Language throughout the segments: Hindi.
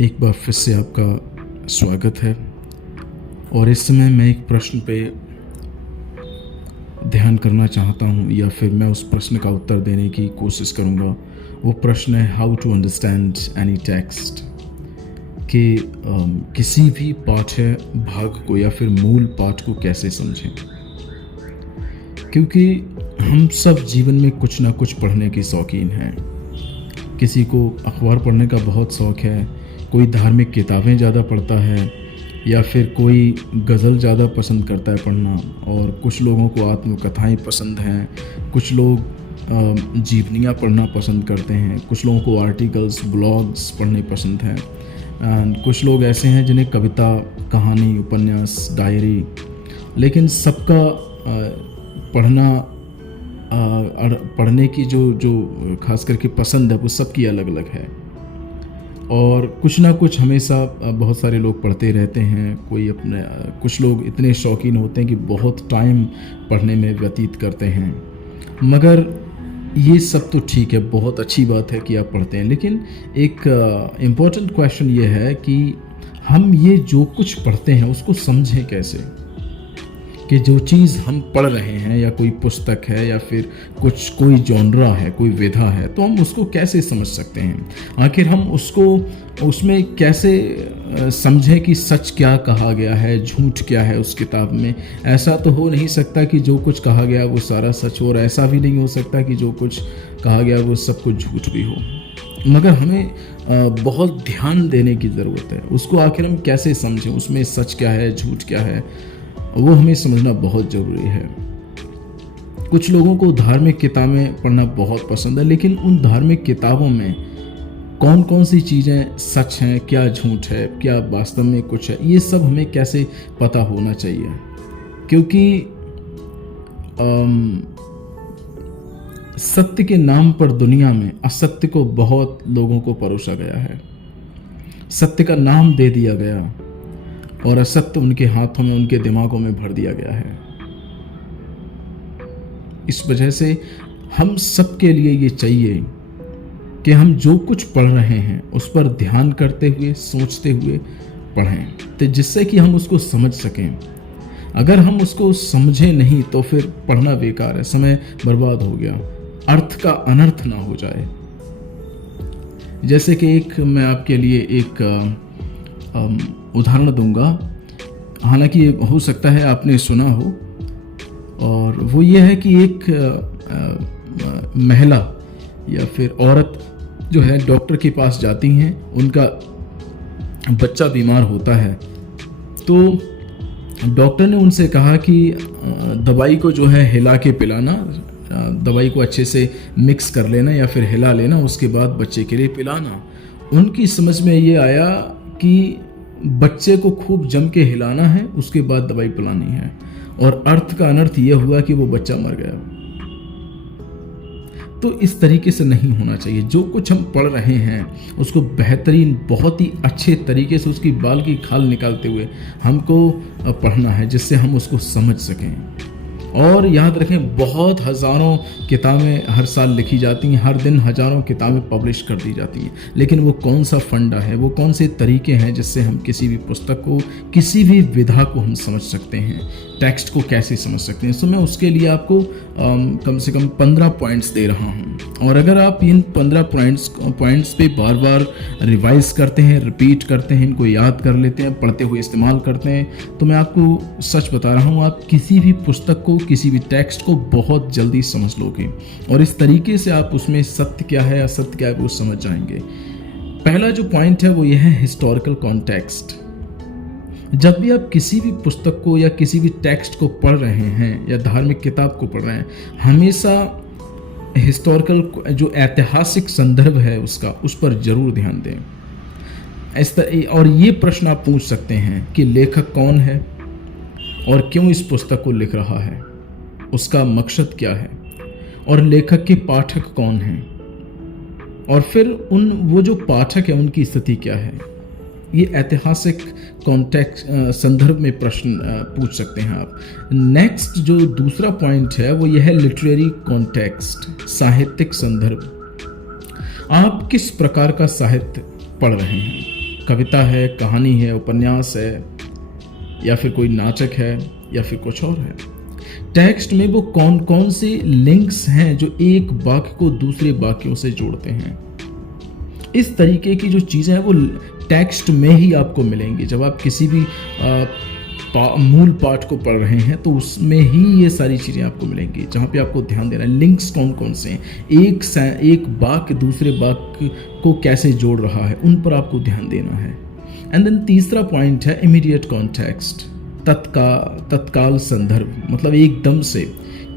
एक बार फिर से आपका स्वागत है। और इस समय मैं एक प्रश्न पे ध्यान करना चाहता हूँ, या फिर मैं उस प्रश्न का उत्तर देने की कोशिश करूँगा। वो प्रश्न है how to understand any text, कि किसी भी पाठ्य भाग को या फिर मूल पाठ को कैसे समझें। क्योंकि हम सब जीवन में कुछ ना कुछ पढ़ने की शौकीन हैं। किसी को अखबार पढ़ने का बहुत शौक़ है, कोई धार्मिक किताबें ज़्यादा पढ़ता है, या फिर कोई गज़ल ज़्यादा पसंद करता है पढ़ना, और कुछ लोगों को आत्मकथाएं पसंद हैं, कुछ लोग जीवनियाँ पढ़ना पसंद करते हैं, कुछ लोगों को आर्टिकल्स ब्लॉग्स पढ़ने पसंद हैं, एंड कुछ लोग ऐसे हैं जिन्हें कविता, कहानी, उपन्यास, डायरी। लेकिन सबका पढ़ने की जो खास करके पसंद है वो सबकी अलग अलग है। और कुछ ना कुछ हमेशा बहुत सारे लोग पढ़ते रहते हैं। कुछ लोग इतने शौकीन होते हैं कि बहुत टाइम पढ़ने में व्यतीत करते हैं। मगर ये सब तो ठीक है, बहुत अच्छी बात है कि आप पढ़ते हैं, लेकिन एक इम्पोर्टेंट क्वेश्चन ये है कि हम ये जो कुछ पढ़ते हैं उसको समझें कैसे। कि जो चीज़ हम पढ़ रहे हैं, या कोई पुस्तक है, या फिर कोई जॉनरा है, कोई विधा है, तो हम उसको कैसे समझ सकते हैं। आखिर हम उसमें कैसे समझें कि सच क्या कहा गया है, झूठ क्या है उस किताब में। ऐसा तो हो नहीं सकता कि जो कुछ कहा गया वो सारा सच हो, और ऐसा भी नहीं हो सकता कि जो कुछ कहा गया वो सब कुछ झूठ भी हो। मगर हमें बहुत ध्यान देने की ज़रूरत है। उसको आखिर हम कैसे समझें, उसमें सच क्या है, झूठ क्या है, वो हमें समझना बहुत ज़रूरी है। कुछ लोगों को धार्मिक किताबें पढ़ना बहुत पसंद है, लेकिन उन धार्मिक किताबों में कौन कौन सी चीज़ें सच हैं, क्या झूठ है, क्या वास्तव में कुछ है, ये सब हमें कैसे पता होना चाहिए। क्योंकि सत्य के नाम पर दुनिया में असत्य को बहुत लोगों को परोसा गया है। सत्य का नाम दे दिया गया और असत्य उनके हाथों में, उनके दिमागों में भर दिया गया है। इस वजह से हम सब के लिए ये चाहिए कि हम जो कुछ पढ़ रहे हैं उस पर ध्यान करते हुए, सोचते हुए पढ़ें, तो जिससे कि हम उसको समझ सकें। अगर हम उसको समझे नहीं तो फिर पढ़ना बेकार है, समय बर्बाद हो गया, अर्थ का अनर्थ ना हो जाए। जैसे कि मैं आपके लिए एक उदाहरण दूंगा, हालांकि हो सकता है आपने सुना हो, और वो ये है कि एक महिला या फिर औरत जो है डॉक्टर के पास जाती हैं, उनका बच्चा बीमार होता है, तो डॉक्टर ने उनसे कहा कि दवाई को जो है हिला के पिलाना, दवाई को अच्छे से मिक्स कर लेना या फिर हिला लेना, उसके बाद बच्चे के लिए पिलाना। उनकी समझ में ये आया कि बच्चे को खूब जम के हिलाना है, उसके बाद दवाई पिलानी है, और अर्थ का अनर्थ यह हुआ कि वो बच्चा मर गया। तो इस तरीके से नहीं होना चाहिए। जो कुछ हम पढ़ रहे हैं उसको बेहतरीन, बहुत ही अच्छे तरीके से, उसकी बाल की खाल निकालते हुए हमको पढ़ना है, जिससे हम उसको समझ सकें। और याद रखें, बहुत हज़ारों किताबें हर साल लिखी जाती हैं, हर दिन हज़ारों किताबें पब्लिश कर दी जाती हैं, लेकिन वो कौन सा फंडा है, वो कौन से तरीके हैं जिससे हम किसी भी पुस्तक को, किसी भी विधा को हम समझ सकते हैं, टेक्स्ट को कैसे समझ सकते हैं। तो मैं उसके लिए आपको कम से कम 15 पॉइंट्स दे रहा हूँ, और अगर आप इन 15 पॉइंट्स पे बार बार रिवाइज करते हैं, रिपीट करते हैं, इनको याद कर लेते हैं, पढ़ते हुए इस्तेमाल करते हैं, तो मैं आपको सच बता रहा हूँ, आप किसी भी पुस्तक को, किसी भी टेक्स्ट को बहुत जल्दी समझ लोगे, और इस तरीके से आप उसमें सत्य क्या है, असत्य क्या है, वो समझ जाएंगे। पहला जो पॉइंट है वो यह है हिस्टोरिकल कॉन्टेक्स्ट। जब भी आप किसी भी पुस्तक को या किसी भी टेक्स्ट को पढ़ रहे हैं, या धार्मिक किताब को पढ़ रहे हैं, हमेशा हिस्टोरिकल, जो ऐतिहासिक संदर्भ है उसका, उस पर जरूर ध्यान दें। और ये प्रश्न आप पूछ सकते हैं कि लेखक कौन है और क्यों इस पुस्तक को लिख रहा है, उसका मकसद क्या है, और लेखक के पाठक कौन हैं, और फिर वो जो पाठक है उनकी स्थिति क्या है। ये ऐतिहासिक कॉन्टेक्स्ट, संदर्भ में प्रश्न पूछ सकते हैं आप। नेक्स्ट जो दूसरा पॉइंट है वो यह है लिटरेरी कॉन्टेक्स्ट, साहित्यिक संदर्भ। आप किस प्रकार का साहित्य पढ़ रहे हैं। कविता है, कहानी है, उपन्यास है, या फिर कोई नाटक है, या फिर कुछ और है। टेक्स्ट में वो कौन कौन से लिंक्स हैं जो एक वाक्य को दूसरे वाक्यों से जोड़ते हैं। इस तरीके की जो चीज़ें हैं वो टेक्स्ट में ही आपको मिलेंगी। जब आप किसी भी मूल पाठ को पढ़ रहे हैं तो उसमें ही ये सारी चीज़ें आपको मिलेंगी, जहाँ पे आपको ध्यान देना है लिंक्स कौन कौन से हैं, एक वाक्य दूसरे वाक्य को कैसे जोड़ रहा है, उन पर आपको ध्यान देना है। एंड देन तीसरा पॉइंट है इमीडिएट कॉन्टेक्स्ट, तत्काल संदर्भ, मतलब एकदम से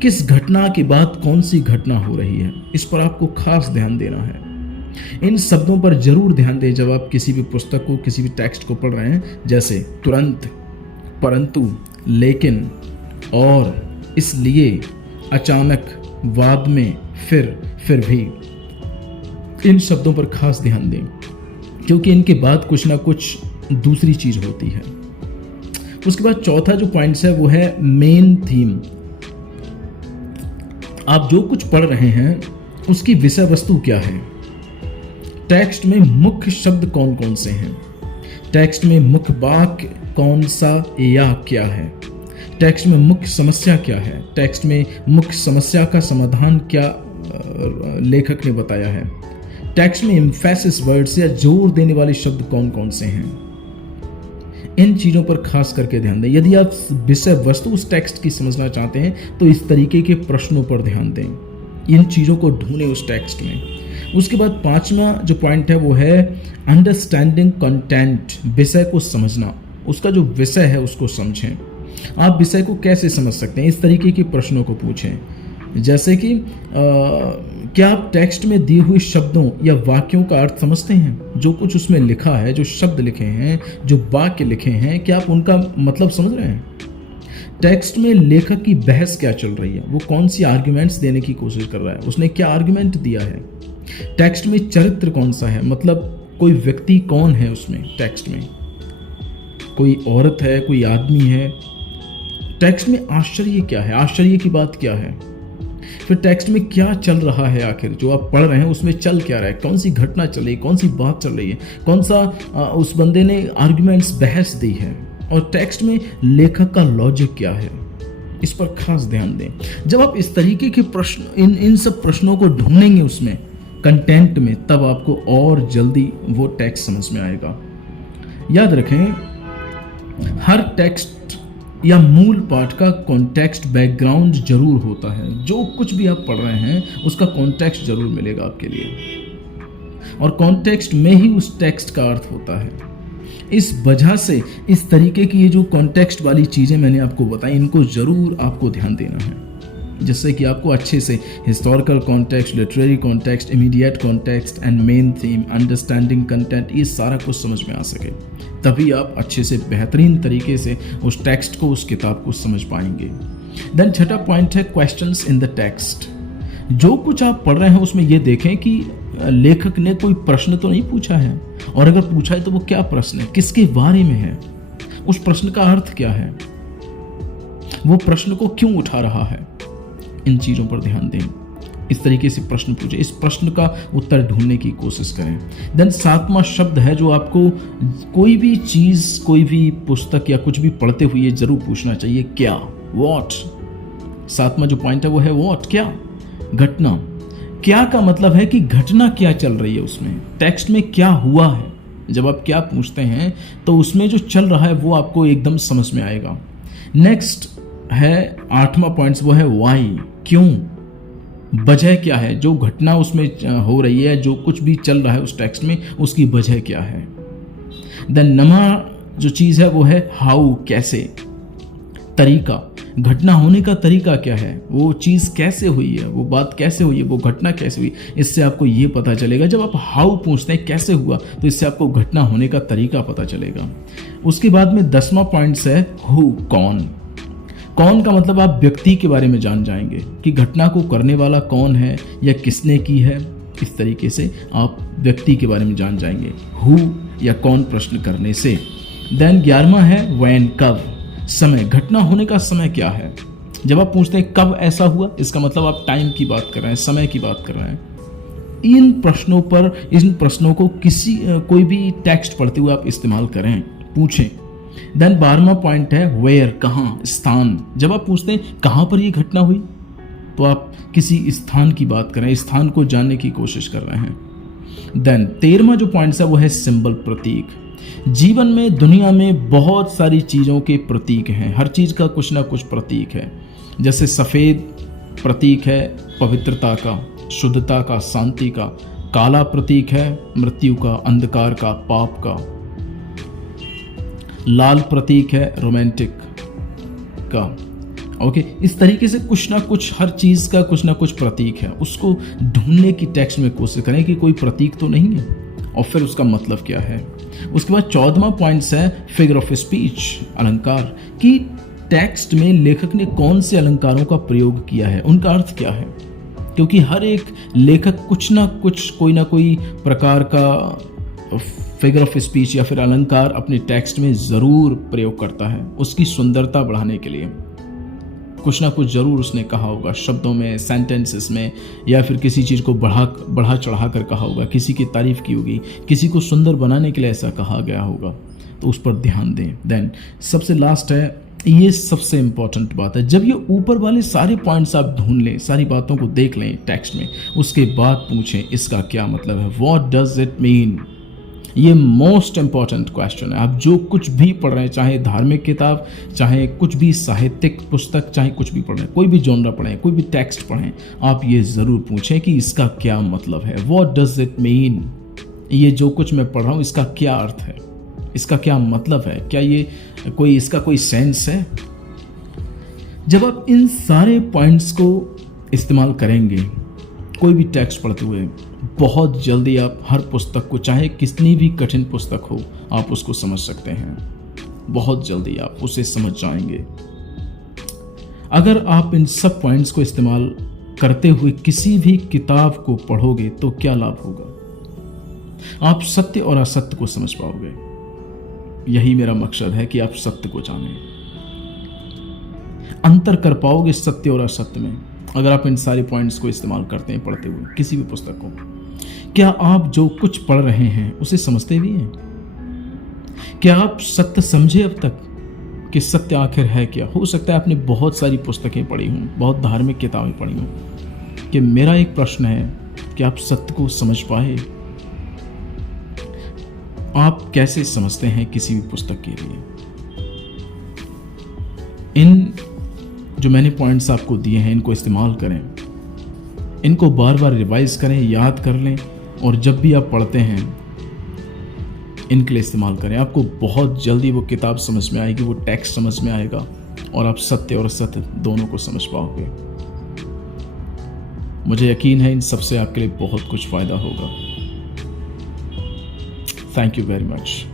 किस घटना के बाद कौन सी घटना हो रही है, इस पर आपको खास ध्यान देना है। इन शब्दों पर जरूर ध्यान दें जब आप किसी भी पुस्तक को, किसी भी टेक्स्ट को पढ़ रहे हैं, जैसे तुरंत, परंतु, लेकिन, और, इसलिए, अचानक, बाद में, फिर भी। इन शब्दों पर खास ध्यान दें क्योंकि इनके बाद कुछ ना कुछ दूसरी चीज होती है। उसके बाद चौथा जो पॉइंट्स है वो है मेन थीम। आप जो कुछ पढ़ रहे हैं उसकी विषय वस्तु क्या है, टेक्स्ट में मुख्य शब्द कौन कौन से हैं, टेक्स्ट में मुख्य वाक्य कौन सा या क्या है, टेक्स्ट में मुख्य समस्या क्या है, टेक्स्ट में मुख्य समस्या का समाधान क्या लेखक ने बताया है, टेक्स्ट में एम्फेसिस वर्ड्स या जोर देने वाले शब्द कौन कौन से हैं। इन चीज़ों पर खास करके ध्यान दें। यदि आप विषय वस्तु उस टेक्स्ट की समझना चाहते हैं तो इस तरीके के प्रश्नों पर ध्यान दें, इन चीज़ों को ढूंढें उस टेक्स्ट में। उसके बाद पांचवा जो पॉइंट है वो है अंडरस्टैंडिंग कंटेंट, विषय को समझना, उसका जो विषय है उसको समझें। आप विषय को कैसे समझ सकते हैं, इस तरीके के प्रश्नों को पूछें, जैसे कि क्या आप टेक्स्ट में दिए हुए शब्दों या वाक्यों का अर्थ समझते हैं, जो कुछ उसमें लिखा है, जो शब्द लिखे हैं, जो वाक्य लिखे हैं, क्या आप उनका मतलब समझ रहे हैं। टेक्स्ट में लेखक की बहस क्या चल रही है, वो कौन सी आर्ग्यूमेंट्स देने की कोशिश कर रहा है, उसने क्या आर्ग्यूमेंट दिया है। टेक्स्ट में चरित्र कौन सा है, मतलब कोई व्यक्ति कौन है उसमें, टेक्स्ट में कोई औरत है, कोई आदमी है। टेक्स्ट में आश्चर्य क्या है, आश्चर्य की बात क्या है। फिर टेक्स्ट में क्या चल रहा है, आखिर जो आप पढ़ रहे हैं उसमें चल क्या रहा है, कौन सी घटना चल रही है, कौन सी बात चल रही है, कौन सा उस बंदे ने आर्ग्यूमेंट्स, बहस दी है। और टेक्स्ट में लेखक का लॉजिक क्या है, इस पर खास ध्यान दें। जब आप इस तरीके के प्रश्न, इन सब प्रश्नों को ढूंढेंगे उसमें कंटेंट में, तब आपको और जल्दी वो टेक्स्ट समझ में आएगा। याद रखें, हर टेक्स्ट या मूल पाठ का कॉन्टेक्स्ट, बैकग्राउंड जरूर होता है। जो कुछ भी आप पढ़ रहे हैं उसका कॉन्टेक्स्ट जरूर मिलेगा आपके लिए, और कॉन्टेक्स्ट में ही उस टेक्स्ट का अर्थ होता है। इस वजह से इस तरीके की ये जो कॉन्टेक्स्ट वाली चीज़ें मैंने आपको बताई, इनको जरूर आपको ध्यान देना है, जिससे कि आपको अच्छे से historical context, literary context, immediate context and main theme, understanding content, ये सारा कुछ समझ में आ सके। तभी आप अच्छे से बेहतरीन तरीके से उस टेक्स्ट को, उस किताब को समझ पाएंगे। देन छठा पॉइंट है क्वेश्चंस इन द टेक्स्ट। जो कुछ आप पढ़ रहे हैं उसमें ये देखें कि लेखक ने कोई प्रश्न तो नहीं पूछा है, और अगर पूछा है तो वो क्या प्रश्न है, किसके बारे में है, उस प्रश्न का अर्थ क्या है, वो प्रश्न को क्यों उठा रहा है। इन चीज़ों पर ध्यान दें, इस तरीके से प्रश्न पूछे, इस प्रश्न का उत्तर ढूंढने की कोशिश करें। देन सातवां शब्द है जो आपको कोई भी चीज़, कोई भी पुस्तक या कुछ भी पढ़ते हुए जरूर पूछना चाहिए, क्या, व्हाट। सातवां जो पॉइंट है वो है व्हाट, क्या, घटना। क्या का मतलब है कि घटना क्या चल रही है उसमें, टेक्स्ट में क्या हुआ है। जब आप क्या पूछते हैं तो उसमें जो चल रहा है वो आपको एकदम समझ में आएगा। नेक्स्ट है आठवां पॉइंट, वो है वाई, क्यों, वजह क्या है, जो घटना उसमें हो रही है, जो कुछ भी चल रहा है उस टेक्स्ट में, उसकी वजह क्या है। देन नमा जो चीज़ है वो है हाउ, कैसे, तरीका, घटना होने का तरीका क्या है, वो चीज़ कैसे हुई है, वो बात कैसे हुई है, वो घटना कैसे हुई। इससे आपको ये पता चलेगा। जब आप हाउ पूछते हैं, कैसे हुआ, तो इससे आपको घटना होने का तरीका पता चलेगा। उसके बाद में 10वां पॉइंट्स है हु, कौन। कौन का मतलब आप व्यक्ति के बारे में जान जाएंगे कि घटना को करने वाला कौन है या किसने की है। इस तरीके से आप व्यक्ति के बारे में जान जाएंगे हु या कौन प्रश्न करने से। देन 11वां है व्हेन, कब, समय, घटना होने का समय क्या है। जब आप पूछते हैं कब ऐसा हुआ, इसका मतलब आप टाइम की बात कर रहे हैं, समय की बात कर रहे हैं। इन प्रश्नों को कोई भी टेक्स्ट पढ़ते हुए आप इस्तेमाल करें, पूछें। देन 12वां पॉइंट है वेयर, कहाँ, स्थान। जब आप पूछते हैं कहाँ पर ये घटना हुई, तो आप किसी स्थान की बात करें, स्थान को जानने की कोशिश कर रहे हैं। देन 13वां जो पॉइंट है वो है सिंबल, प्रतीक। जीवन में, दुनिया में बहुत सारी चीज़ों के प्रतीक हैं, हर चीज़ का कुछ ना कुछ प्रतीक है। जैसे सफ़ेद प्रतीक है पवित्रता का, शुद्धता का, शांति का। काला प्रतीक है मृत्यु का, अंधकार का, पाप का। लाल प्रतीक है रोमांटिक का। ओके, इस तरीके से कुछ ना कुछ, हर चीज़ का कुछ ना कुछ प्रतीक है। उसको ढूंढने की टेक्स्ट में कोशिश करें कि कोई प्रतीक तो नहीं है, और फिर उसका मतलब क्या है। उसके बाद 14वां पॉइंट है फिगर ऑफ स्पीच, अलंकार। कि टेक्स्ट में लेखक ने कौन से अलंकारों का प्रयोग किया है, उनका अर्थ क्या है। क्योंकि हर एक लेखक कुछ ना कुछ, कोई ना कोई प्रकार का फिगर ऑफ स्पीच या फिर अलंकार अपने टेक्स्ट में ज़रूर प्रयोग करता है, उसकी सुंदरता बढ़ाने के लिए। कुछ ना कुछ ज़रूर उसने कहा होगा, शब्दों में, सेंटेंसेस में, या फिर किसी चीज़ को बढ़ा चढ़ा कर कहा होगा, किसी की तारीफ़ की होगी, किसी को सुंदर बनाने के लिए ऐसा कहा गया होगा, तो उस पर ध्यान दें। देन सबसे लास्ट है, ये सबसे इंपॉर्टेंट बात है, जब ये ऊपर वाले सारे पॉइंट्स आप ढूंढ लें, सारी बातों को देख लें टेक्स्ट में, उसके बाद पूछें इसका क्या मतलब है, व्हाट डज इट मीन। ये मोस्ट इंपॉर्टेंट क्वेश्चन है। आप जो कुछ भी पढ़ रहे हैं, चाहे धार्मिक किताब, चाहे कुछ भी साहित्यिक पुस्तक, चाहे कुछ भी पढ़ रहे हैं, कोई भी जॉनरा पढ़ें, कोई भी टेक्स्ट पढ़ें, आप ये ज़रूर पूछें कि इसका क्या मतलब है, व्हाट डज इट मीन। ये जो कुछ मैं पढ़ रहा हूँ इसका क्या अर्थ है, इसका क्या मतलब है, क्या ये इसका कोई सेंस है। जब आप इन सारे पॉइंट्स को इस्तेमाल करेंगे कोई भी टेक्स्ट पढ़ते हुए, बहुत जल्दी आप हर पुस्तक को, चाहे कितनी भी कठिन पुस्तक हो, आप उसको समझ सकते हैं। बहुत जल्दी आप उसे समझ जाएंगे। अगर आप इन सब पॉइंट्स को इस्तेमाल करते हुए किसी भी किताब को पढ़ोगे तो क्या लाभ होगा, आप सत्य और असत्य को समझ पाओगे। यही मेरा मकसद है कि आप सत्य को जानें, अंतर कर पाओगे सत्य और असत्य में, अगर आप इन सारे पॉइंट्स को इस्तेमाल करते हैं पढ़ते हुए किसी भी पुस्तक को। क्या आप जो कुछ पढ़ रहे हैं उसे समझते भी हैं? क्या आप सत्य समझे अब तक कि सत्य आखिर है क्या? हो सकता है आपने बहुत सारी पुस्तकें पढ़ी हों, बहुत धार्मिक किताबें पढ़ी हों, कि मेरा एक प्रश्न है कि आप सत्य को समझ पाए? आप कैसे समझते हैं किसी भी पुस्तक के लिए? इन जो मैंने पॉइंट्स आपको दिए हैं इनको इस्तेमाल करें, इनको बार बार रिवाइज करें, याद कर लें, और जब भी आप पढ़ते हैं इनके लिए इस्तेमाल करें। आपको बहुत जल्दी वो किताब समझ में आएगी, वो टेक्स्ट समझ में आएगा, और आप सत्य और असत्य दोनों को समझ पाओगे। मुझे यकीन है इन सबसे आपके लिए बहुत कुछ फ़ायदा होगा। Thank you very much.